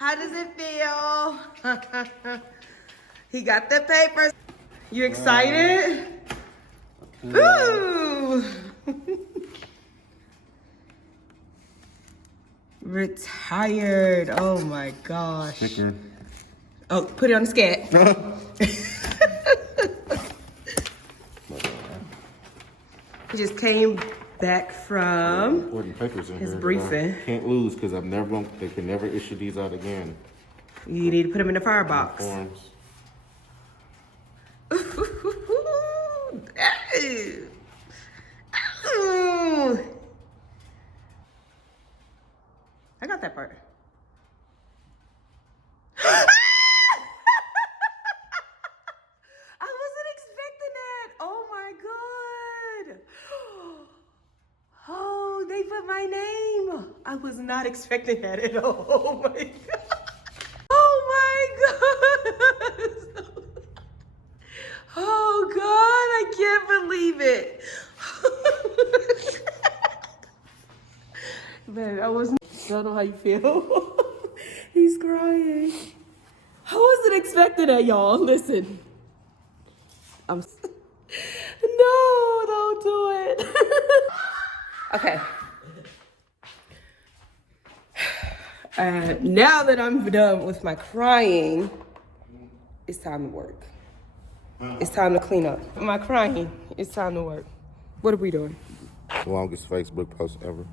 How does it feel? He got the papers. You excited? Ooh. Retired. Oh my gosh. Sticker. Oh, put it on the scat. He just came back from Important papers in his here. briefing. Can't lose because they can never issue these out again. You need to put them in the firebox. Forms. I got that part. I wasn't expecting that. Oh my God. Oh, they put my name. I was not expecting that at all. Oh my God. Oh my God. Oh God, I can't believe it. Man, I don't know how you feel. He's crying. I wasn't expecting that, y'all. Listen. No, don't do it. Okay. Now that I'm done with my crying, it's time to work. It's time to clean up. My crying, it's time to work. What are we doing? Longest Facebook post ever.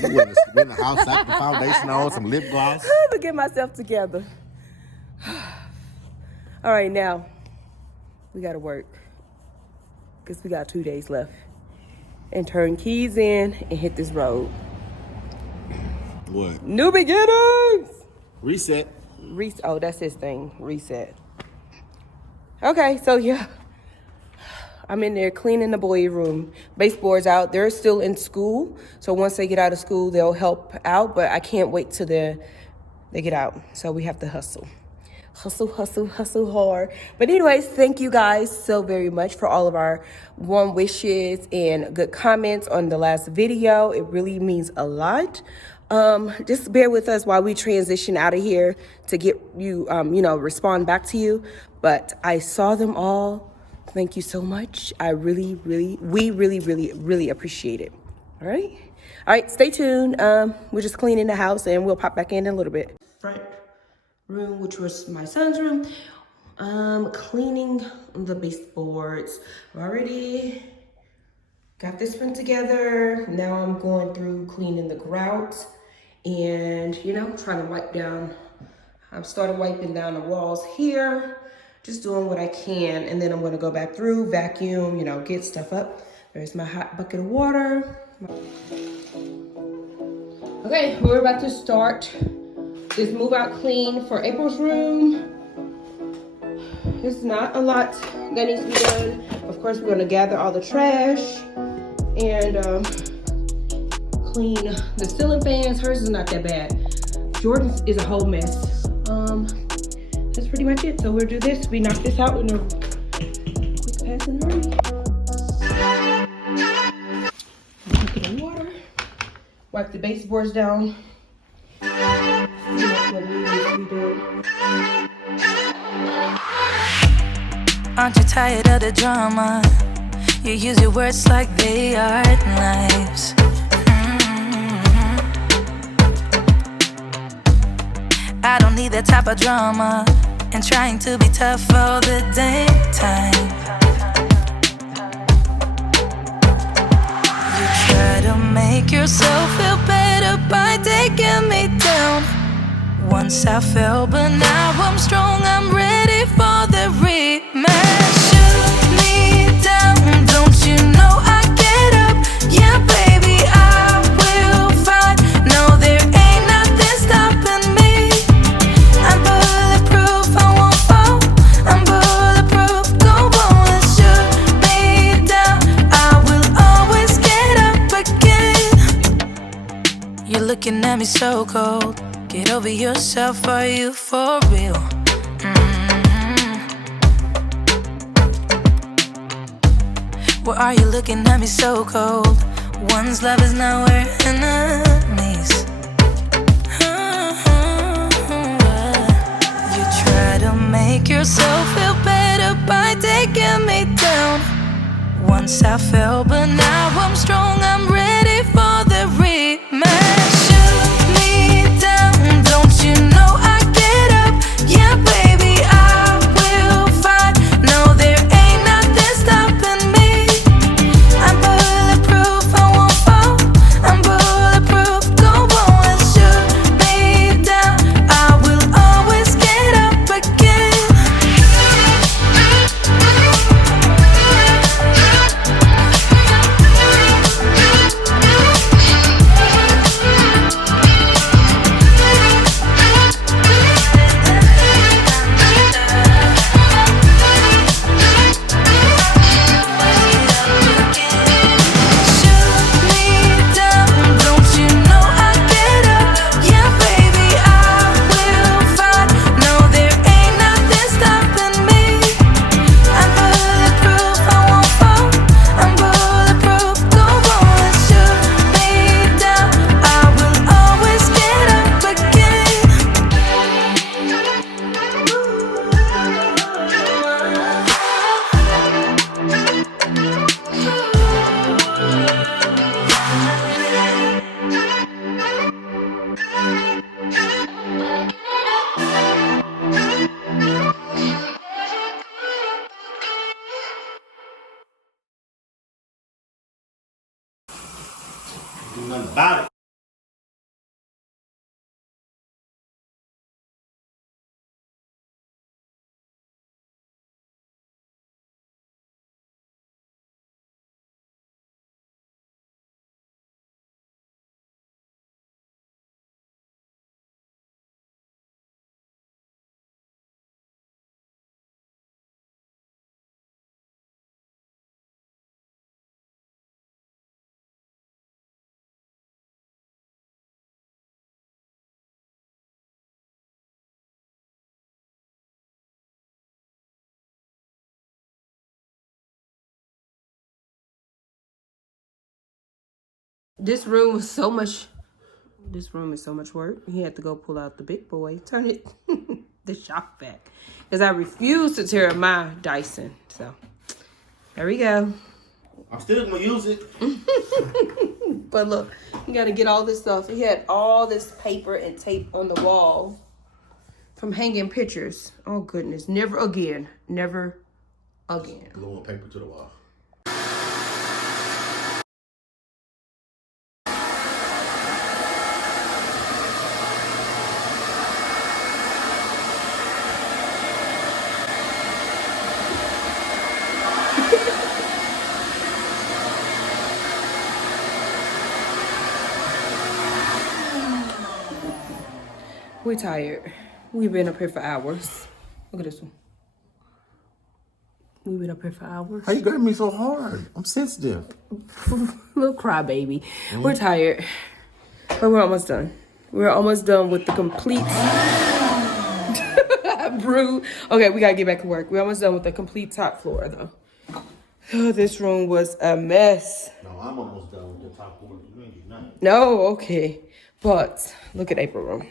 You went in the house, slapped the foundation on, some lip gloss. To get myself together. All right, now we gotta work because we got 2 days left and turn keys in and hit this road. What? New beginnings. Reset. Oh, that's his thing. Reset. Okay, so yeah. I'm in there cleaning the boy room. Baseboard's out. They're still in school. So once they get out of school, they'll help out. But I can't wait till they get out. So we have to hustle. Hustle, hustle, hustle hard. But anyways, thank you guys so very much for all of our warm wishes and good comments on the last video. It really means a lot. Just bear with us while we transition out of here to get you, respond back to you. But I saw them all. Thank you so much. We really appreciate it. All right, stay tuned. We're just cleaning the house and we'll pop back in a little bit. Front room, which was my son's room. Cleaning the baseboards. Already got this one together. Now I'm going through cleaning the grout and, trying to wipe down. I've started wiping down the walls here. Just doing what I can, and then I'm gonna go back through, vacuum, get stuff up. There's my hot bucket of water. Okay, we're about to start this move out clean for April's room. There's not a lot that needs to be done. Of course, we're gonna gather all the trash and clean the ceiling fans. Hers is not that bad. Jordan's is a whole mess. That's pretty much it. So we'll do this. We knock this out in a quick passing hurry. Bucket of water. Wipe the baseboards down. That's what we usually do. Aren't you tired of the drama? You use your words like they are knives. I don't need that type of drama and trying to be tough all the dang time. You try to make yourself feel better by taking me down. Once I fell, but now I'm strong. I'm ready for the rematch. Shoot me down, don't you know I get up? Yeah, baby, I will fight. No, there ain't nothing stopping me. I'm bulletproof, I won't fall. I'm bulletproof, go on and shoot me down. I will always get up again. You're looking at me so cold. Get over yourself, are you for real? Why are you looking at me so cold? One's love is now we're enemies. You try to make yourself feel better by taking me down. Once I fell, but now I'm strong. I'm ready for the rematch. Shoot me down, don't you know I get up? Yeah, baby, I will fight. No, there ain't nothing stopping me. I'm bulletproof, I won't fall. I'm bulletproof, go on and shoot me down. I will always get up again. Do nothing about it. This room was so much. This room is so much work. He had to go pull out the big boy, turn it, the shock vac, because I refuse to tear up my Dyson. So there we go. I'm still gonna use it. But look, you got to get all this stuff. He had all this paper and tape on the wall from hanging pictures. Oh goodness, never again, never again. Gluing paper to the wall. We're tired. We've been up here for hours. Look at this one. We've been up here for hours. How you grabbing me so hard? I'm sensitive. Little crybaby. We're tired. But we're almost done. We're almost done with the complete brew. Okay, we gotta get back to work. We're almost done with the complete top floor though. Oh, this room was a mess. No, I'm almost done with the top floor. You ain't do nothing. No, okay. But look at April's room.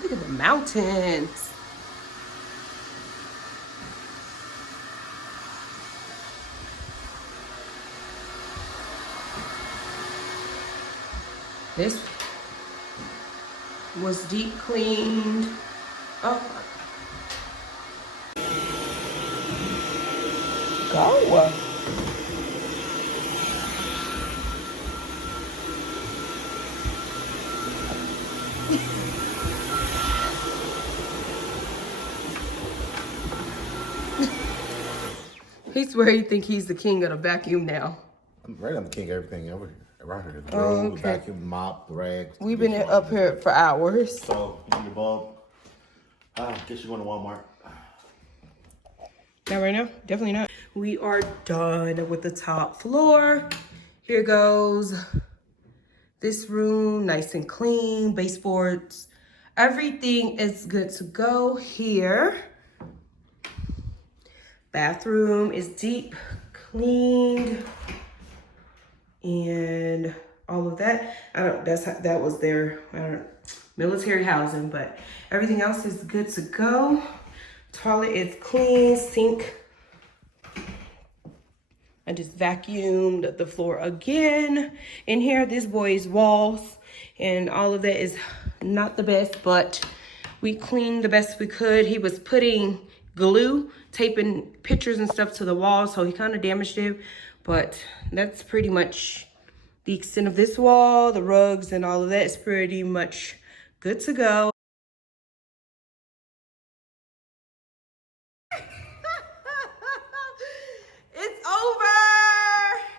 Look at the mountains. This was deep cleaned. Oh. Go. He swear he think he's the king of the vacuum now. I'm ready. I'm the king of everything over here. Around here. The broom, the vacuum, mop, the rags. We've been up here for hours. So, you need your bulb. Guess you're going to Walmart. Not right now, definitely not. We are done with the top floor. Here goes this room, nice and clean, baseboards. Everything is good to go here. Bathroom is deep cleaned and all of that. That was their military housing, but everything else is good to go. Toilet is clean, sink. I just vacuumed the floor again. In here, this boy's walls and all of that is not the best, but we cleaned the best we could. He was putting glue, taping pictures and stuff to the wall, so he kind of damaged it, but that's pretty much the extent of this wall. The rugs and all of that is pretty much good to go.